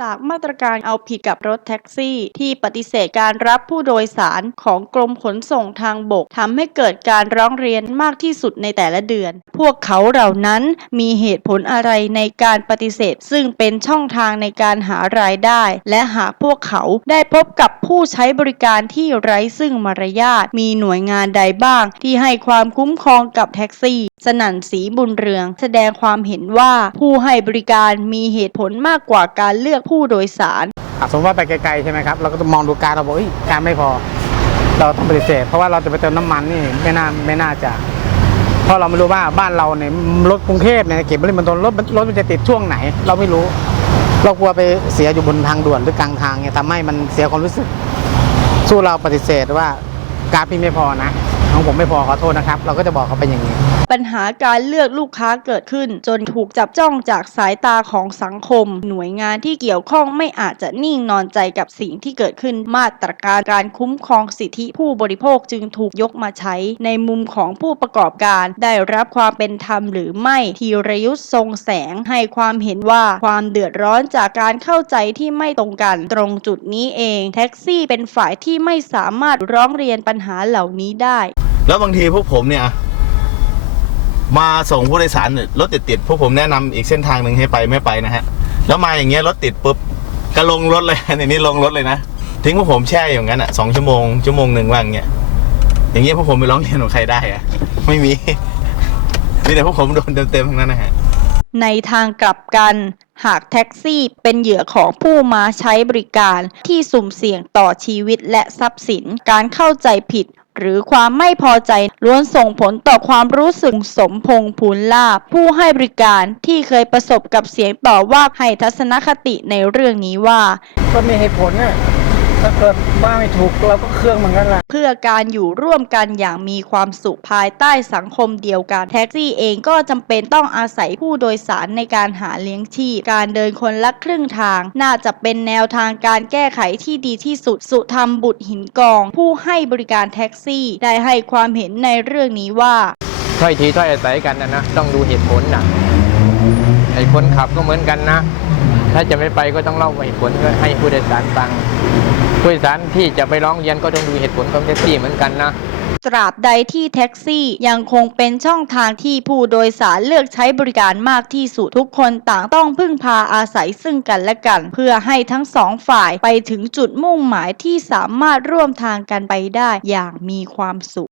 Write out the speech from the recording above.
จากมาตรการเอาผิดกับรถแท็กซี่ ที่ปฏิเสธการรับผู้โดยสารของกรมขนส่งทางบกทำให้เกิดการร้องเรียนมากที่สุดในแต่ละเดือน พวกเขาเหล่านั้นมีเหตุผลอะไรในการปฏิเสธ ซึ่งเป็นช่องทางในการหารายได้ และหากพวกเขาได้พบกับผู้ใช้บริการที่ไร้ซึ่งมารยาทมีหน่วยงานใดบ้าง ที่ให้ความคุ้มครองกับแท็กซี่ สนั่นศรีบุญเรือง แสดงความเห็นว่าผู้ให้บริการมีเหตุผลมากกว่าการเลือกผู้โดยสาร สมมติว่าไปไกลๆใช่ไหมครับเราก็ต้องมองดูการเราบอกอ้ยการไม่พอ เราต้องปฏิเสธ เพราะว่าเราจะไปเติมน้ำมันนี่ไม่น่าไม่น่าจะ เพราะเราไม่รู้ว่าบ้านเราเนี่ยรถกรุงเทพเนี่ยเก็บปริมาณรถรถมันจะติดช่วงไหน เราไม่รู้ เรากลัวไปเสียอยู่บนทางด่วนหรือกลางทางเนี่ยทำให้มันเสียความรู้สึก สู้เราปฏิเสธว่าการพี่ไม่พอนะของผมไม่พอขอโทษนะครับ เราก็จะบอกเขาไปอย่างนี้ ปัญหาการเลือกลูกค้าเกิดขึ้น จนถูกจับจ้องจากสายตาของสังคม หน่วยงานที่เกี่ยวข้องไม่อาจจะนิ่งนอนใจกับสิ่งที่เกิดขึ้นมาตรการการคุ้มครองสิทธิผู้บริโภคจึงถูกยกมาใช้ ในมุมของผู้ประกอบการได้รับความเป็นธรรมหรือไม่ธีรยุทธ์ทรงแสงให้ความเห็นว่าความเดือดร้อนจากการเข้าใจที่ไม่ตรงกัน ตรงจุดนี้เอง แท็กซี่เป็นฝ่ายที่ไม่สามารถร้องเรียนปัญหาเหล่านี้ได้ แล้วบางทีพวกผมเนี่ย มาส่งผู้โดยสารรถติดติดๆพวกผมแนะนำอีกเส้นทางหนึ่งให้ไปไม่ไปนะฮะ แล้วมาอย่างเงี้ยรถติดปุ๊บก็ลงรถเลยในนี้ลงรถเลยนะทิ้งพวกผมแช่อย่างนั้นอะสองชั่วโมงชั่วโมงหนึ่งว่างเงี้ยอย่างเงี้ยพวกผมไปร้องเรียนของใครได้อะไม่มีมีแต่พวกผมโดนเต็มๆทั้งนั้นนะฮะในทางกลับกันหากแท็กซี่เป็นเหยื่อของผู้มาใช้บริการที่สุ่มเสี่ยงต่อชีวิตและทรัพย์สิน การเข้าใจผิด หรือความไม่พอใจล้วนส่งผลต่อความรู้สึกสมพงษ์พูนลาบผู้ให้บริการที่เคยประสบกับเสียงต่อว่าให้ทัศนคติในเรื่องนี้ว่า ก็มีเหตุผลเนี่ย ถ้าเกิดว่าไม่ถูกเราก็เครื่องเหมือนกันแหละเพื่อการอยู่ร่วมกันอย่างมีความสุขภายใต้สังคมเดียวกัน แท็กซี่เองก็จำเป็นต้องอาศัยผู้โดยสารในการหาเลี้ยงชีพการเดินคนละครึ่งทาง น่าจะเป็นแนวทางการแก้ไขที่ดีที่สุด สุธรรมบุตรหินกอง ผู้ให้บริการแท็กซี่ได้ให้ความเห็นในเรื่องนี้ว่าถ้อยทีถ้อยอาศัยกันนะนะต้องดูเหตุผลนะไอ้คนขับก็เหมือนกันนะ ถ้าจะไม่ไปก็ต้องเล่าเหตุผลให้ผู้โดยสารฟัง ผู้โดยสารที่จะไปร้องเรียนก็ต้องดูเหตุผลของแท็กซี่เหมือนกันนะตราบใดที่แท็กซี่ยังคงเป็นช่องทางที่ผู้โดยสารเลือกใช้บริการมากที่สุดทุกคนต่างต้องพึ่งพาอาศัยซึ่งกันและกัน เพื่อให้ทั้งสองฝ่ายไปถึงจุดมุ่งหมายที่สามารถร่วมทางกันไปได้อย่างมีความสุข